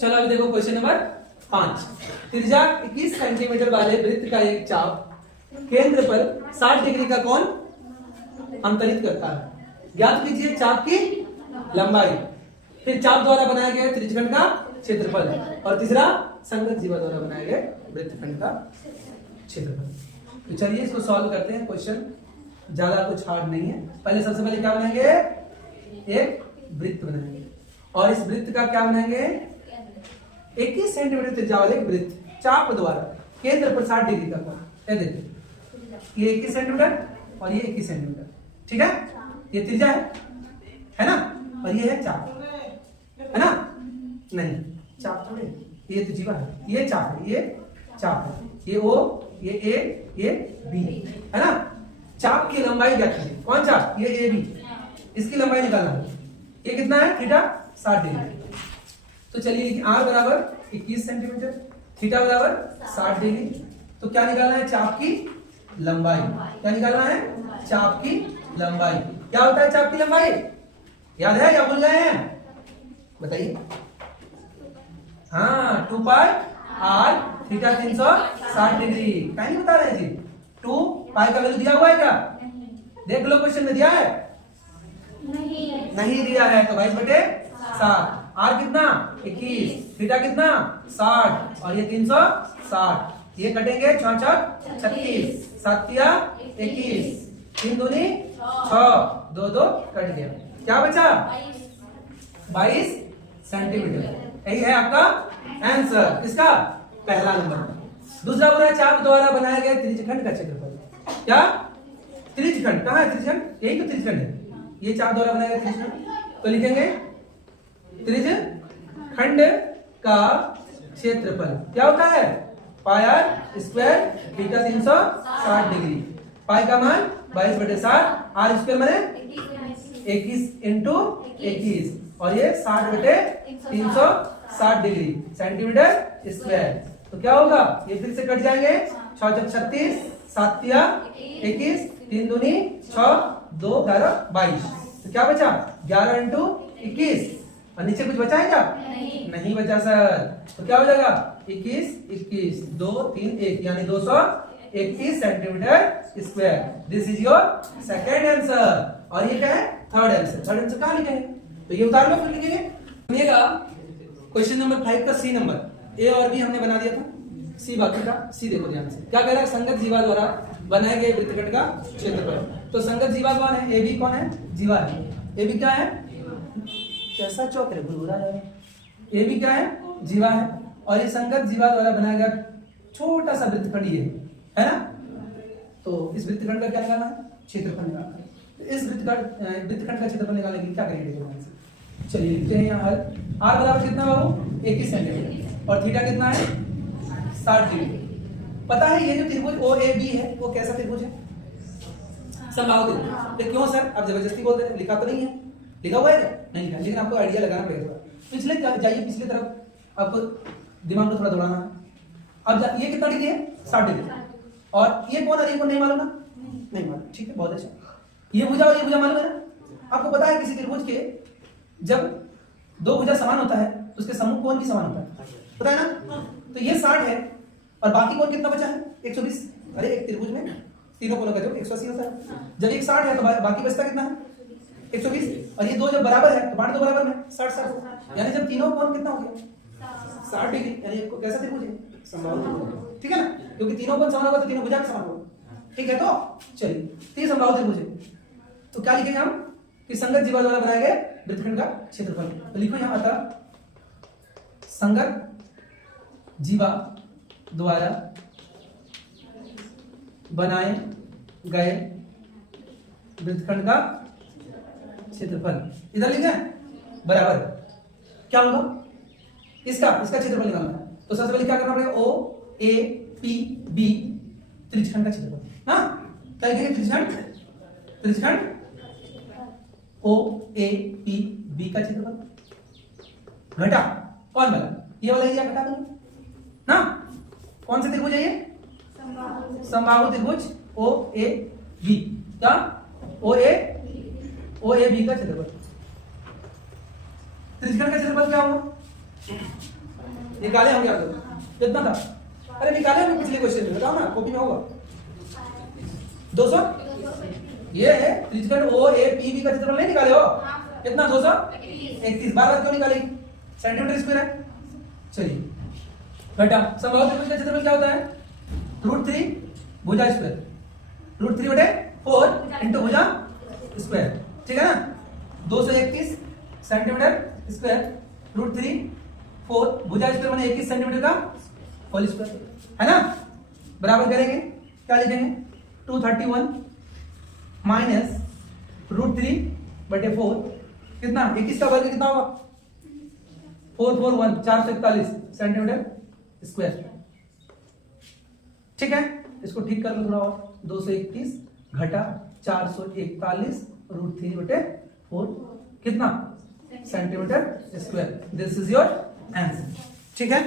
चलो अभी देखो क्वेश्चन नंबर 5। त्रिज्या 21 सेंटीमीटर वाले वृत्त का एक चाप केंद्र पर 60 डिग्री का कोण अंतरित करता है। ज्ञात कीजिए चाप की लंबाई, फिर चाप द्वारा बनाया गया त्रिज्यखंड का क्षेत्रफल, और तीसरा संगत जीवा द्वारा बनाया गया वृत्तखंड का क्षेत्रफल। तो चलिए इसको सॉल्व करते हैं। क्वेश्चन ज्यादा कुछ हार्ड नहीं है। पहले सबसे पहले क्या बनाएंगे, एक वृत्त बनाएंगे, और इस वृत्त का क्या बनाएंगे, 21 सेंटीमीटर त्रिज्या वाले वृत्त चाप द्वारा केंद्र पर 60 डिग्री का कोण। ये देखिए, ये 21 सेंटीमीटर और ये 21 सेंटीमीटर, ठीक है। ये त्रिज्या है ना, और ये है चाप, है ना। नहीं, चाप थोड़े, ये तो जीवा है, ये चाप है, ये चाप है, ये ओ, ये ए, ये बी, है ना। चाप की लंबाई क्या कीजिए, कौन चाप, ये ए बी, इसकी लंबाई निकालना है। ये कितना है, थीटा 60 डिग्री। तो चलिए आर बराबर 21 सेंटीमीटर, थीटा बराबर 60 डिग्री। तो क्या निकालना है, चाप की लंबाई। क्या निकालना है, चाप की लंबाई। क्या होता है चाप की लंबाई, याद है या भूल गए हैं, बताइए। हाँ, 2 पाई आर थीटा 360 डिग्री। कहीं नहीं बता रहे जी, 2 पाई का वैल्यू दिया हुआ है क्या, देख लो क्वेश्चन में दिया है, नहीं दिया है। तो 22/7। आर कितना 21, थीटा कितना 60, और ये 360। ये कटेंगे 66 36, 7 या 21, 3 दूनी 6, 2 2 कट गया। क्या बचा, 22 सेंटीमीटर। यही है आपका आंसर, इसका पहला नंबर। दूसरा बोला चाप द्वारा बनाया गया त्रिज्यखंड का क्षेत्रफल। क्या, त्रिज्यखंड कहाँ है, त्रिज्यखंड यही तो त्रिज्यखंड है, ये चाप द्वारा बनाया गया त्रिज्यखंड। तो लिखेंगे त्रिज्यखंड का क्षेत्रफल क्या होता है, पाई आर स्क्वायर थीटा 360 डिग्री। पाई का मान 22/7, आर स्क्वायर माने 21 इंटू 21, और ये 60/360 डिग्री सेंटीमीटर स्क्वायर। तो क्या होगा, ये फिर से कट जाएंगे, 6 36, 7 या 21, 3 दूनी 6, 2 11 22। तो क्या बचा, 11 इंटू 21, और नीचे कुछ बचा है क्या, नहीं बचा सर। तो क्या हो जाएगा, 21 21 2 3 1, यानी 231 centimetre square. This is your second answer. और ये क्या है, थर्ड आंसर। थर्ड आंसर कहाँ लिखे हैं, तो ये उतार लो, फिर लिखेंगे। सुनिएगा क्वेश्चन नंबर 5 का सी नंबर, ए और बी हमने बना दिया था, सी बाकी का। सी देखो ध्यान से, क्या कह रहा है, संगत जीवा द्वारा बनाए गए वृत्तखंड का क्षेत्रफल। तो संगत जीवा कौन है, ए बी कौन है, जीवा है। ए बी क्या है, कैसा चौक है, भुरभुरा है। ए बी क्या है, जीवा है, और ये संगत जीवा द्वारा बनाया गया छोटा सा वृत्तखंड ये है ना। तो इस वृत्तखंड का क्या निकालना है, क्षेत्रफल निकालना है। इस वृत्तखंड का क्षेत्रफल निकालेंगे, क्या करेंगे, चलिए लिखते हैं यहाँ हल। आर बराबर कितना बाबू, 21 सेंटीमीटर, और थीटा कितना है 60 डिग्री। पता है ये जो त्रिभुज ओ ए बी है वो कैसा त्रिभुज है, समबाहु त्रिभुज। तो क्यों सर आप जबरदस्ती बोलते हैं, लिखा तो नहीं है, लिखा हुआ है क्या, नहीं लिखा, लेकिन आपको आइडिया लगाना पड़ेगा थोड़ा। पिछले जाइए, पिछले तरफ आपको दिमाग को थोड़ा दौड़ाना है। अब ये कितना डिग्री है, 60 डिग्री, और ये कौन और ये कौन नहीं मालूम ना, नहीं मालूम, ठीक है, बहुत अच्छा। ये भुजा और ये भुजा मालूम है ना, आपको पता है किसी त्रिभुज के जब दो भुजा समान होता है तो उसके सम्मुख कोण भी समान होता है, पता है ना। तो ये 60 है, और बाकी कोण कितना बचा है, 120। अरे एक त्रिभुज में तीनों कोणों का जो 180 होता है, जब एक 60 है तो बाकी बचता कितना है, 120। और ये दो जब बराबर है तो बांट दो बराबर में, 60 60, यानी जब तीनों कोण कितना हो गया, 60 डिग्री। यानी कैसा त्रिभुज है, समबाहु त्रिभुज, ठीक है ना, क्योंकि तीनों कोण समान होगा तो तीनों भुजा भी समान होगा, ठीक है। तो चलिए ये समबाहु त्रिभुज है। तो क्या लिखेंगे हम, कि संगत जीवा द्वारा बनाए गए वृत्तखंड का क्षेत्रफल। तो लिखो यहां आता, संगत जीवा द्वारा बनाए गए वृत्तखंड का क्षेत्रफल, इधर लिखे बराबर क्या होगा, इसका क्षेत्रफल निकालना है। तो सबसे पहले क्या करना पड़ेगा, ओ ए पी बी त्रिज्यखंड का क्षेत्रफल। हाँ, क्या लिखेंगे, त्रिज्यखंड ओ ए पी बी का क्षेत्रफल घटा कौन वाला, ये वाला एरिया घटा दूंगा ना। कौन सा त्रिभुज है ये, समबाहु त्रिभुज ओ ए बी का, ओ ए बी का क्षेत्रफल। त्रिज्यखंड का क्षेत्रफल क्या होगा, निकाले होंगे आप लोग, कितना था? अरे निकाले होंगे पिछले क्वेश्चन में, बताओ ना, कॉपी में होगा 200। ये है त्रिज्यखंड ओ ए पी बी का क्षेत्रफल नहीं निकाले हो? कितना? 231। बार बार क्यों निकाली? सेंटीमीटर स्क्वायर है। चलिए घटा समबाहु त्रिभुज का क्षेत्रफल क्या होता है? √3 भुजा स्क्वायर, √3/4 इंटू भुजा स्क्वायर, ठीक है ना? 231 सेंटीमीटर स्क्वायर √3/4 भुजा स्क्वायर माने 21 सेंटीमीटर का होल स्क्वायर, है ना? बराबर करेंगे, क्या लिखेंगे? 231 माइनस √3/4 कितना? 21 का वर्ग कितना होगा? 441 441 सेंटीमीटर स्क्वायर, ठीक है? इसको ठीक कर लो थोड़ा और, 231 घटा 441 √3/4 कितना? Centimetre square. This is your answer, ठीक है?